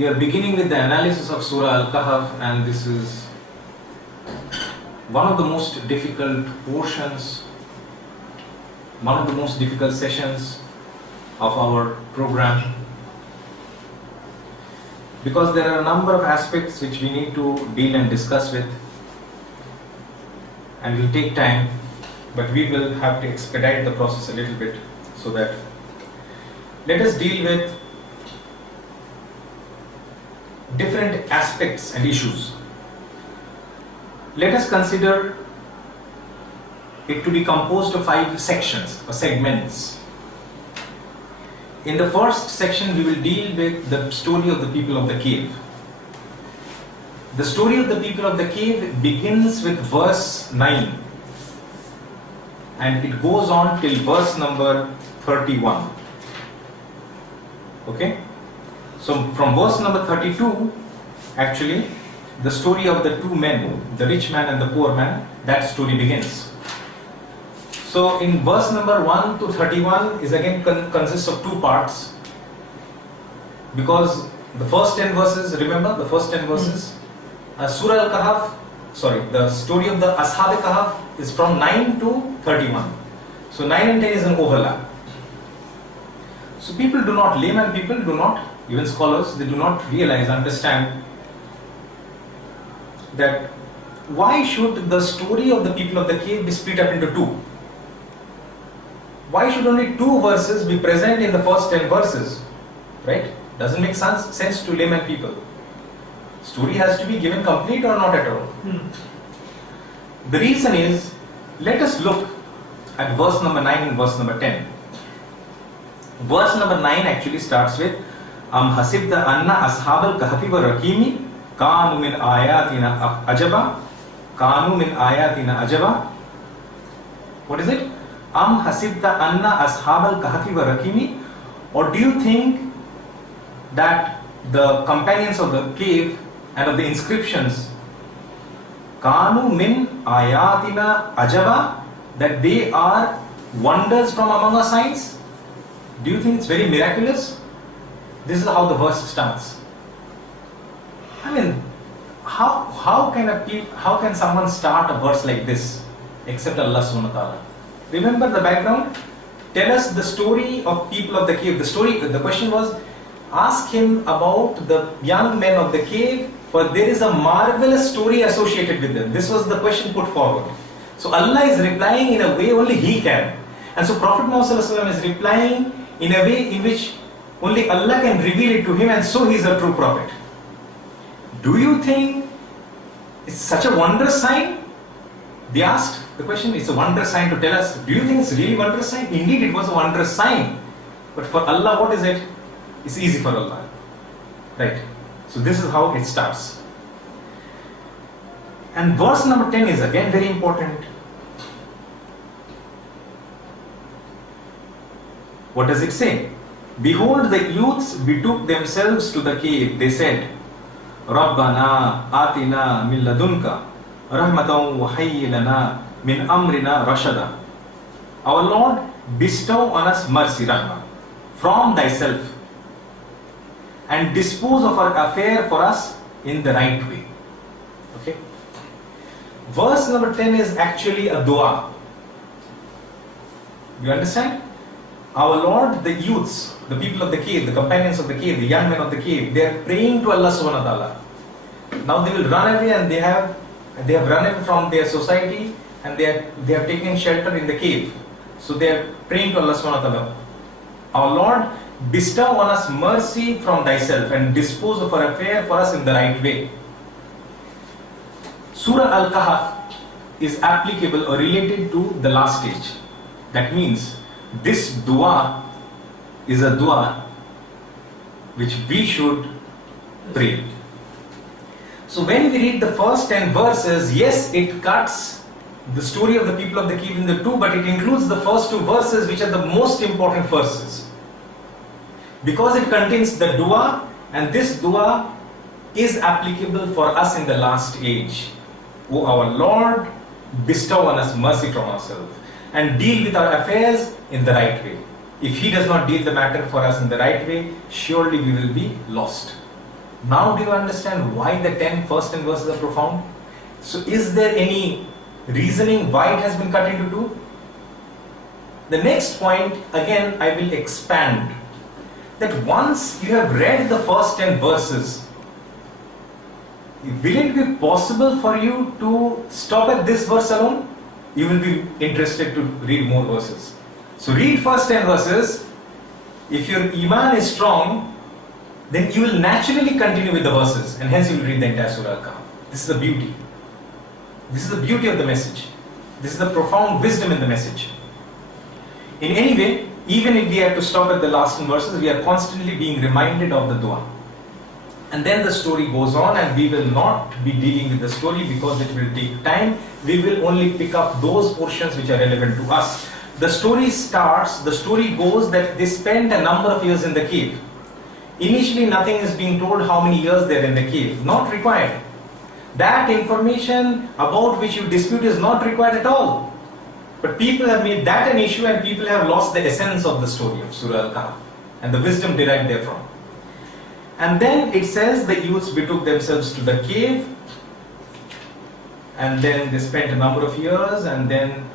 We are beginning with the analysis of Surah Al-Kahf, and this is one of the most difficult portions, one of the most difficult sessions of our program, because there are a number of aspects which we need to deal and discuss with, and it will take time, but we will have to expedite the process a little bit, so that let us deal with different aspects and issues. Let us consider it to be composed of 5 sections or segments. In the first section, we will deal with the story of the people of the cave. The story of the people of the cave begins with verse 9 and it goes on till verse number 31. Okay? So from verse number 32, actually, the story of the 2 men, the rich man and the poor man, that story begins. So in verse number 1 to 31 is again consists of 2 parts, because the first 10 verses, remember the first 10 verses, Surah Al-Kahf, the story of the Ashab Kahf is from 9 to 31. So 9 and 10 is an overlap. So people do not, layman people do not, even scholars, they do not realize, understand that why should the story of the people of the cave be split up into 2? Why should only 2 verses be present in the first 10 verses? Right? Doesn't make sense to layman people. Story has to be given complete or not at all. The reason is, let us look at verse number 9 and verse number 10. Verse number 9 actually starts with Am hasibta anna ashab al-kahfi wa rakimi kanu min ayatina ajaba. Kanu min ayatina ajaba. What is it? Am hasibta anna ashab al-kahfi wa rakimi. Or do you think that the companions of the cave and of the inscriptions, Kanu min ayatina ajaba, that they are wonders from among our signs? Do you think it's very miraculous? This is how the verse starts. I mean, how can someone start a verse like this except Allah subhanahu wa ta'ala? Remember the background? Tell us the story of people of the cave. The question was, ask him about the young men of the cave, for there is a marvelous story associated with them. This was the question put forward. So Allah is replying in a way only He can. And so Prophet Muhammad is replying in a way in which only Allah can reveal it to him, and so he is a true prophet. Do you think it's such a wondrous sign? They asked the question, it's a wondrous sign to tell us. Do you think it's really a wondrous sign? Indeed, it was a wondrous sign. But for Allah, what is it? It's easy for Allah. Right? So this is how it starts. And verse number 10 is again very important. What does it say? Behold, the youths betook themselves to the cave. They said, Rabbana atina min ladunka rahmatan wa hayyi lana min amrina rashada. Our Lord, bestow on us mercy, rahmah, from thyself, and dispose of our affair for us in the right way. Okay? Verse number 10 is actually a dua. You understand? Our Lord, the youths, the people of the cave, the companions of the cave, the young men of the cave, they are praying to Allah subhanahu wa ta'ala. Now they will run away, and they have run away from their society, and they have taken shelter in the cave. So they are praying to Allah subhanahu wa ta'ala. Our Lord, bestow on us mercy from thyself and dispose of our affair for us in the right way. Surah Al-Kahf is applicable or related to the last stage. That means this dua is a dua which we should pray. So when we read the first 10 verses, yes, it cuts the story of the people of the cave into 2, but it includes the first 2 verses, which are the most important verses, because it contains the dua, and this dua is applicable for us in the last age. O our Lord, bestow on us mercy from ourselves and deal with our affairs in the right way. If He does not deal the matter for us in the right way, surely we will be lost. Now do you understand why the 10 first 10 verses are profound? So is there any reasoning why it has been cut into two? The next point, again, I will expand. That once you have read the first 10 verses, will it be possible for you to stop at this verse alone? You will be interested to read more verses. So read first 10 verses. If your iman is strong, then you will naturally continue with the verses, and hence you will read the entire Surah Al-Kahf. This is the beauty. This is the beauty of the message. This is the profound wisdom in the message. In any way, even if we have to stop at the last 10 verses, we are constantly being reminded of the dua. And then the story goes on, and we will not be dealing with the story because it will take time. We will only pick up those portions which are relevant to us. The story goes that they spent a number of years in the cave. Initially, nothing is being told how many years they're in the cave. Not required. That information about which you dispute is not required at all. But people have made that an issue, and people have lost the essence of the story of Surah Al-Kahf and the wisdom derived therefrom. And then it says the youths betook themselves to the cave, and then they spent a number of years, and then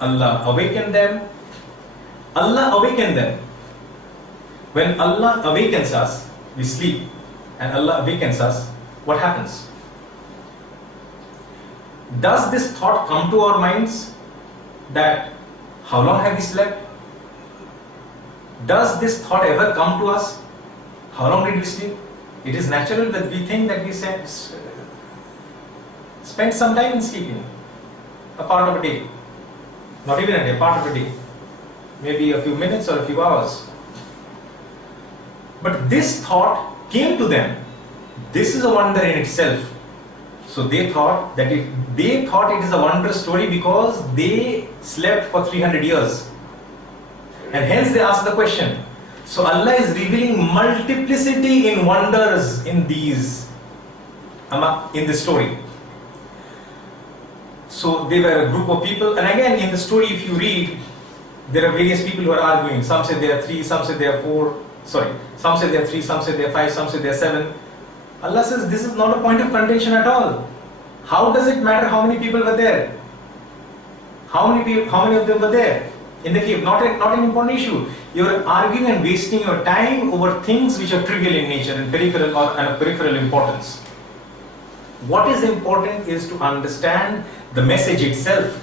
Allah awakened them. Allah awakened them. When Allah awakens us, we sleep, and Allah awakens us, what happens? Does this thought come to our minds that how long have we slept? Does this thought ever come to us? How long did we sleep? It is natural that we think that we spend some time in sleeping, a part of a day, not even a day, a part of a day, maybe a few minutes or a few hours. But this thought came to them. This is a wonder in itself. So they thought it is a wondrous story because they slept for 300 years. And hence they asked the question. So Allah is revealing multiplicity in wonders in this story. So they were a group of people, and again in the story if you read, there are various people who are arguing. Some say there are 3, some say there are 4, some say there are 3, some say there are 5, some say there are 7. Allah says this is not a point of contention at all. How does it matter how many people were there? How many of them were there in the cave? Not an important issue. You are arguing and wasting your time over things which are trivial in nature and peripheral and of peripheral importance. What is important is to understand the message itself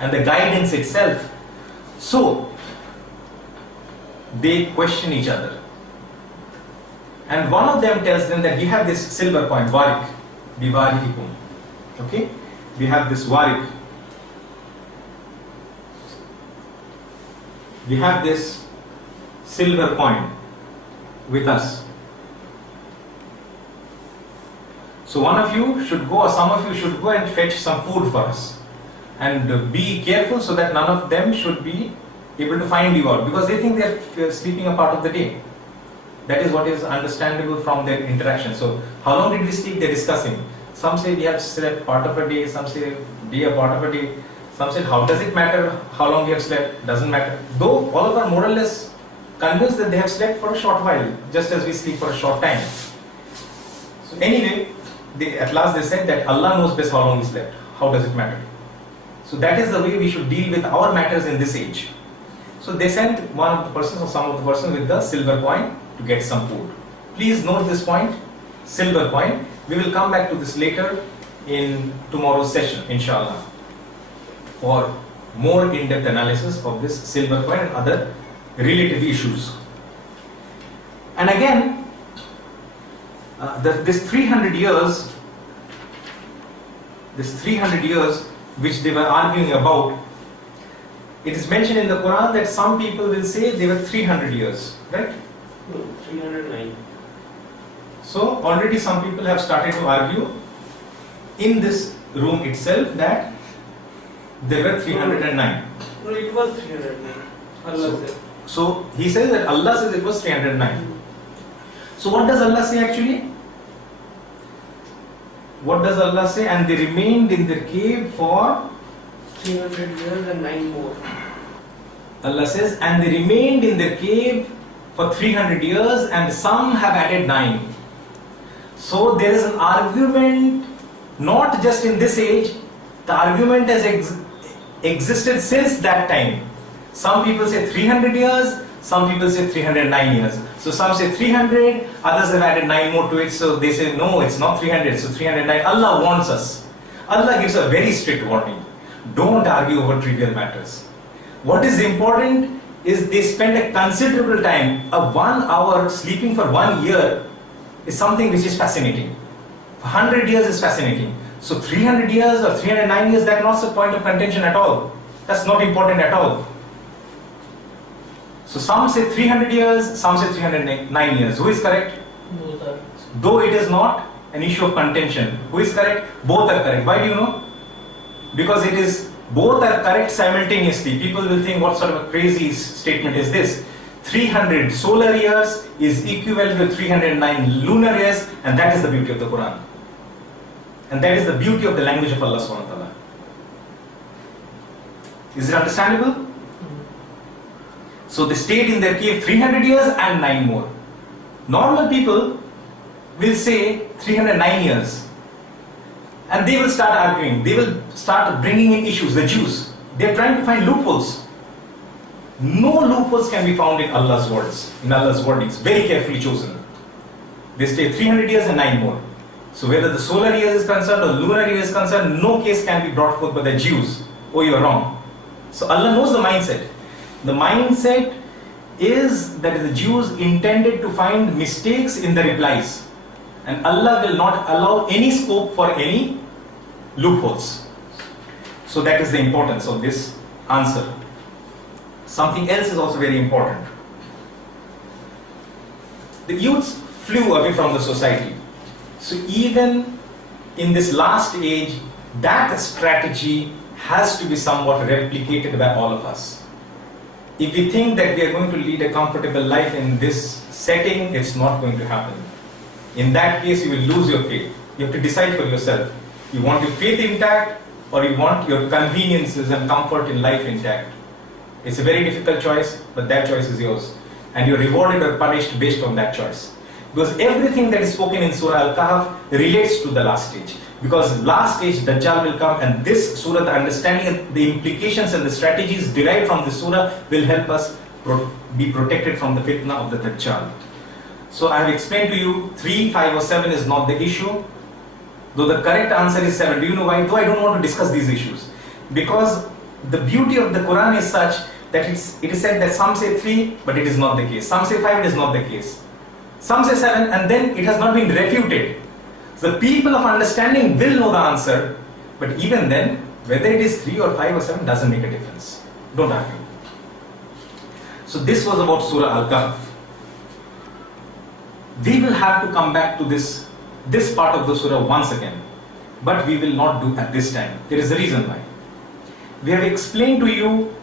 and the guidance itself. So they question each other. And one of them tells them that we have this silver coin, warik, bivarihikum. Okay? We have this warik. We have this silver coin with us. So one of you should go, or some of you should go and fetch some food for us. And be careful so that none of them should be able to find you out, because they think they are sleeping a part of the day. That is what is understandable from their interaction. So how long did we sleep? They are discussing. Some say we have slept part of a day, some say day a part of a day. Some said, how does it matter how long we have slept? Doesn't matter. Though all of them are more or less convinced that they have slept for a short while, just as we sleep for a short time. So anyway, at last they said that Allah knows best how long we slept. How does it matter? So that is the way we should deal with our matters in this age. So they sent one of the persons or some of the person with the silver coin to get some food. Please note this point, silver coin. We will come back to this later in tomorrow's session, inshallah, for more in-depth analysis of this silver coin and other related issues. And again, this 300 years which they were arguing about, it is mentioned in the Quran that some people will say they were 300 years, right? No, 309. So already some people have started to argue in this room itself that there were 309. No, it was 309. Allah said. So he says that Allah says it was 309. So what does Allah say actually? What does Allah say? And they remained in the cave for 300 years and 9 more. Allah says, and they remained in the cave for 300 years and some have added 9. So there is an argument, not just in this age, the argument has existed since that time. Some people say 300 years, some people say 309 years. So some say 300, others have added 9 more to it, so they say no, it's not 300, so 309. Allah warns us. Allah gives a very strict warning. Don't argue over trivial matters. What is important is they spend a considerable time. A 1 hour sleeping for 1 year is something which is fascinating. 100 years is fascinating. So 300 years or 309 years, that's not the point of contention at all. That's not important at all. So some say 300 years, some say 309 years. Who is correct? No, sir. Though it is not an issue of contention. Who is correct? Both are correct. Why do you know? Because it is, both are correct simultaneously. People will think, what sort of a crazy statement is this? 300 solar years is equivalent to 309 lunar years, and that is the beauty of the Quran. And that is the beauty of the language of Allah subhanahu wa ta'ala. Is it understandable? So they stayed in their cave 300 years and 9 more. Normal people will say 309 years. And they will start arguing. They will start bringing in issues. The Jews, they are trying to find loopholes. No loopholes can be found in Allah's words, in Allah's wordings, very carefully chosen. They stay 300 years and 9 more. So whether the solar year is concerned or lunar year is concerned, no case can be brought forth by the Jews. Oh, you are wrong. So Allah knows the mindset. The mindset is that the Jews intended to find mistakes in the replies. And Allah will not allow any scope for any loopholes. So that is the importance of this answer. Something else is also very important. The youths flew away from the society. So even in this last age, that strategy has to be somewhat replicated by all of us. If we think that we are going to lead a comfortable life in this setting, it's not going to happen. In that case, you will lose your faith. You have to decide for yourself. You want your faith intact, or you want your conveniences and comfort in life intact. It's a very difficult choice, but that choice is yours. And you're rewarded or punished based on that choice. Because everything that is spoken in Surah Al-Kahf relates to the last stage. Because last stage, Dajjal will come, and this surah, the understanding and the implications and the strategies derived from this surah will help us be protected from the fitna of the Dajjal. So I have explained to you, 3, 5 or 7 is not the issue. Though the correct answer is 7. Do you know why? Though I don't want to discuss these issues. Because the beauty of the Quran is such that it is said that some say 3, but it is not the case. Some say 5, it is not the case. Some say 7, and then it has not been refuted. So the people of understanding will know the answer, but even then, whether it is 3 or 5 or 7 doesn't make a difference. Don't argue. So this was about Surah Al-Kahf. We will have to come back to this part of the surah once again, but we will not do at this time. There is a reason why. We have explained to you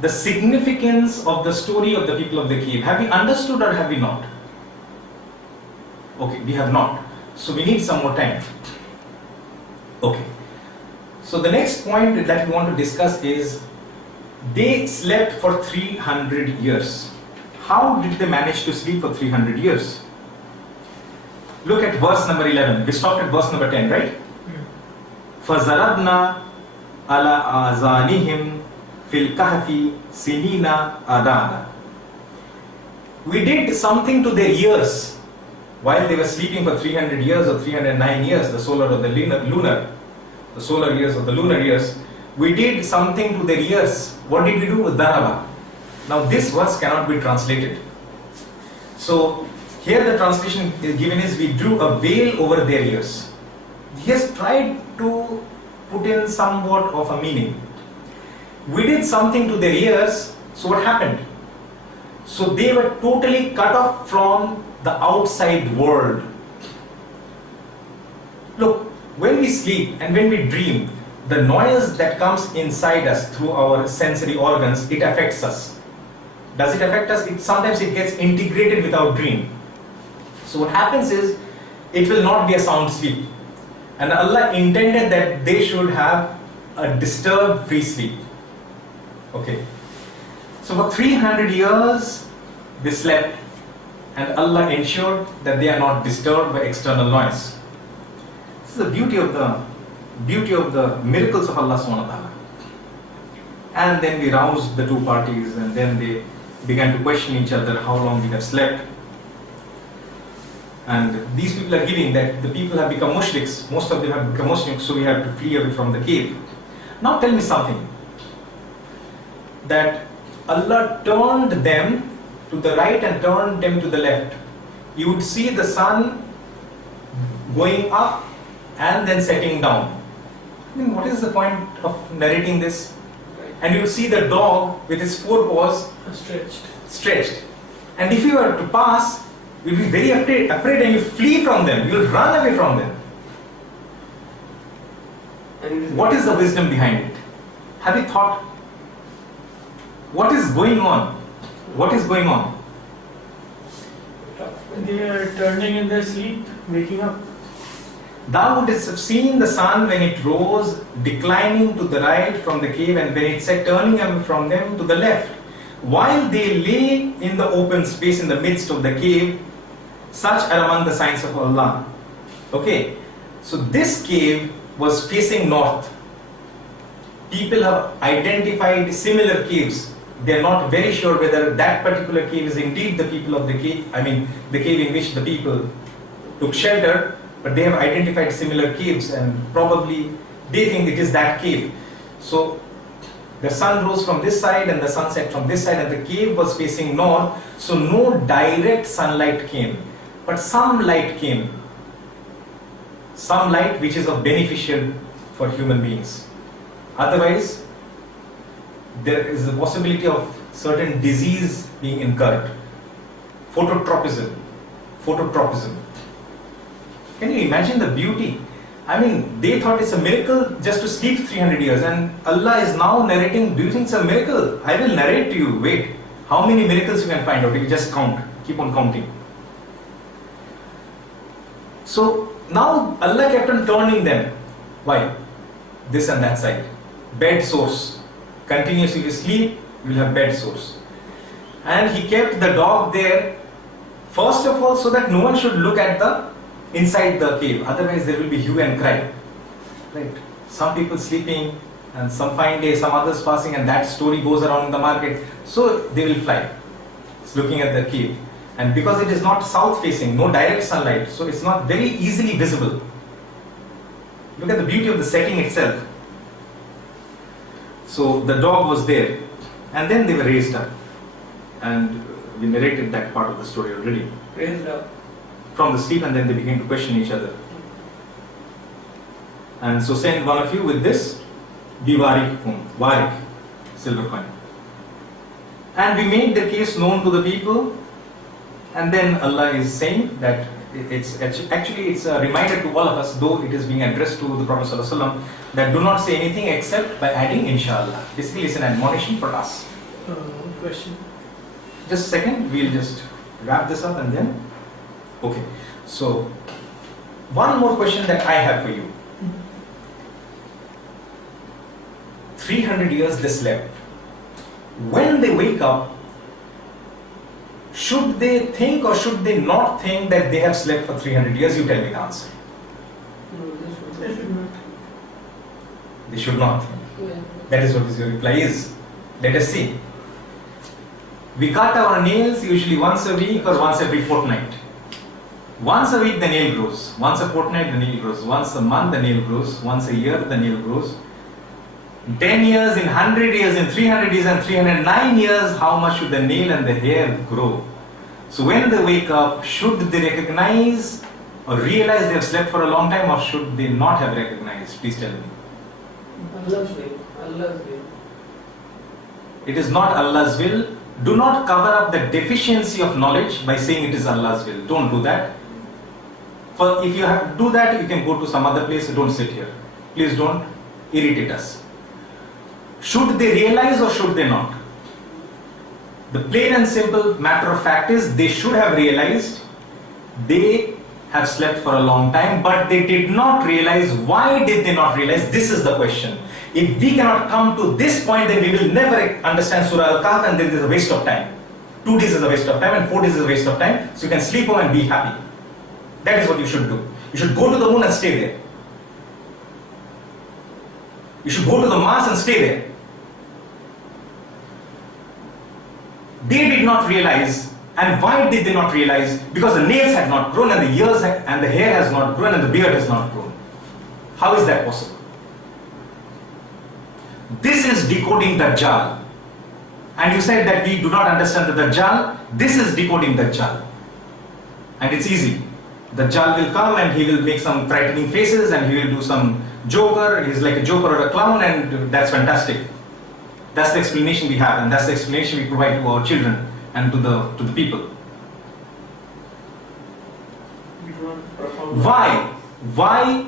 the significance of the story of the people of the cave. Have we understood or have we not? Okay, we have not. So we need some more time. Okay. So the next point that we want to discuss is they slept for 300 years. How did they manage to sleep for 300 years? Look at verse number 11. We stopped at verse number 10, right? فَزَرَبْنَا عَلَىٰ آذَانِهِمْ فِي الْكَهْفِ سِنِينَ عَدَادًا. We did something to their ears while they were sleeping for 300 years or 309 years, the solar or the lunar, the solar years or the lunar years. We did something to their ears. What did we do? Daraba. Now this verse cannot be translated. So here the translation given is we drew a veil over their ears. He has tried to put in somewhat of a meaning. We did something to their ears, so what happened? So they were totally cut off from the outside world. Look, when we sleep and when we dream, the noise that comes inside us through our sensory organs, it affects us. Does it affect us? Sometimes it gets integrated with our dream. So what happens is, it will not be a sound sleep. And Allah intended that they should have a disturbed free sleep. Okay. So for 300 years, they slept. and Allah ensured that they are not disturbed by external noise. This is the beauty of the miracles of Allah subhanahu wa ta'ala. And then we roused the two parties, and then they began to question each other how long we have slept. And these people are giving that the people have become mushriks, most of them have become mushriks, so we have to flee away from the cave. Now tell me something, that Allah turned them to the right and turned them to the left. You would see the sun going up and then setting down. I mean, what is the point of narrating this? And you would see the dog with his four paws stretched. And if you were to pass, you'll be very afraid and you flee from them, you'll run away from them. And what is the wisdom behind it? Have you thought? What is going on? What is going on? They are turning in their sleep, waking up. Thou wouldst have seen the sun when it rose, declining to the right from the cave, and when it set, turning away from them to the left. While they lay in the open space in the midst of the cave, such are among the signs of Allah. Okay, so this cave was facing north. People have identified similar caves. They are not very sure whether that particular cave is indeed the people of the cave, the cave in which the people took shelter, but they have identified similar caves and probably they think it is that cave. So the sun rose from this side and the sun set from this side, and the cave was facing north, so no direct sunlight came, but some light came. Some light which is of beneficial for human beings. Otherwise, there is the possibility of certain disease being incurred. Phototropism. Can you imagine the beauty? I mean, they thought it's a miracle just to sleep 300 years, and Allah is now narrating, do you think it's a miracle? I will narrate to you, wait. How many miracles you can find out? You just count, keep on counting. So now Allah kept on turning them. Why? This and that side. Bed source. Continuously you sleep, you will have bed source. And He kept the dog there, first of all, so that no one should look at the inside the cave. Otherwise there will be hue and cry. Right? Some people sleeping, and some fine day, some others passing, and that story goes around in the market. So they will fly. It's looking at the cave. And because it is not south facing, no direct sunlight, so it's not very easily visible. Look at the beauty of the setting itself. So the dog was there, and then they were raised up. And we narrated that part of the story already. Raised up From the sleep, and then they began to question each other. And so send one of you with this Warik, silver coin. And we made the case known to the people. And then Allah is saying that it's a reminder to all of us, though it is being addressed to the Prophet ﷺ, that do not say anything except by adding inshallah. Basically it's an admonition for us. Question. Just a second, we'll just wrap this up and then. Okay, so one more question that I have for you. 300 years they slept. When they wake up, should they think or should they not think that they have slept for 300 years? You tell me the answer. They should not. They should not. Yeah. That is what your reply is. Let us see. We cut our nails usually once a week or once every fortnight. Once a week the nail grows. Once a fortnight the nail grows. Once a month the nail grows. Once a year the nail grows. In 10 years, in 100 years, in 300 years, and 309 years, how much should the nail and the hair grow? So when they wake up, should they recognize or realize they have slept for a long time, or should they not have recognized? Please tell me. Allah's will. Allah's will. It is not Allah's will. Do not cover up the deficiency of knowledge by saying it is Allah's will. Don't do that. For if you have to do that, you can go to some other place. Don't sit here. Please don't irritate us. Should they realize or should they not? The plain and simple matter of fact is they should have realized they have slept for a long time, but they did not realize. Why did they not realize? This is the question. If we cannot come to this point, then we will never understand Surah Al-Kahf, and then there is a waste of time. 2 days is a waste of time and 4 days is a waste of time, so you can sleep home and be happy. That is what you should do. You should go to the moon and stay there. You should go to the Mars and stay there. They did not realize. And why did they not realize? Because the nails had not grown and the ears and the hair has not grown and the beard has not grown. How is that possible? This is decoding Dajjal. And you said that we do not understand the Dajjal. This is decoding Dajjal. And it's easy. Dajjal will come and he will make some frightening faces and he will do some joker. He's like a joker or a clown, and that's fantastic. That's the explanation we have, and that's the explanation we provide to our children and to the people. We do not perform. Why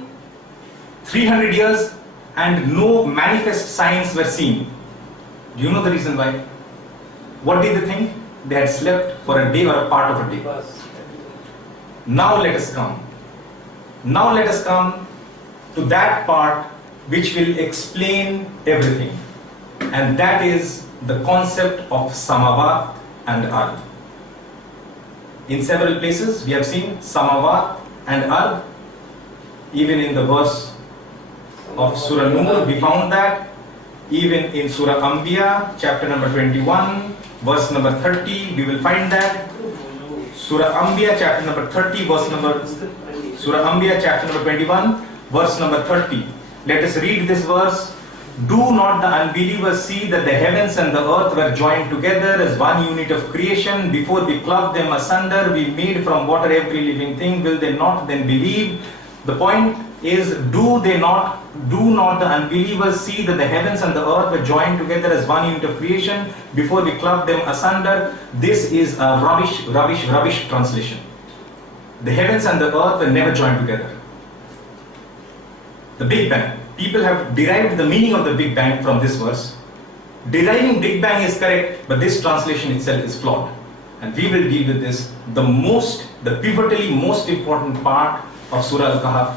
300 years and no manifest signs were seen? Do you know the reason why? What did they think? They had slept for a day or a part of a day. Bus. Now let us come. Now let us come to that part which will explain everything. And that is the concept of Samavat and Ard. In several places we have seen Samavat and Ard. Even in the verse of Surah Nur we found that. Even in Surah Anbiya chapter number 21 verse number 30 we will find that. Surah Anbiya chapter number 30 verse number Surah Anbiya chapter number 21 verse number 30. Let us read this verse. Do not the unbelievers see that the heavens and the earth were joined together as one unit of creation? Before we plucked them asunder, we made from water every living thing. Will they not then believe? The point is, do not the unbelievers see that the heavens and the earth were joined together as one unit of creation? Before we plucked them asunder. This is a rubbish translation. The heavens and the earth were never joined together. The Big Bang. People have derived the meaning of the Big Bang from this verse. Deriving Big Bang is correct, but this translation itself is flawed. And we will deal with this, the pivotally most important part of Surah Al-Kahf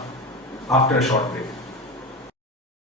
after a short break.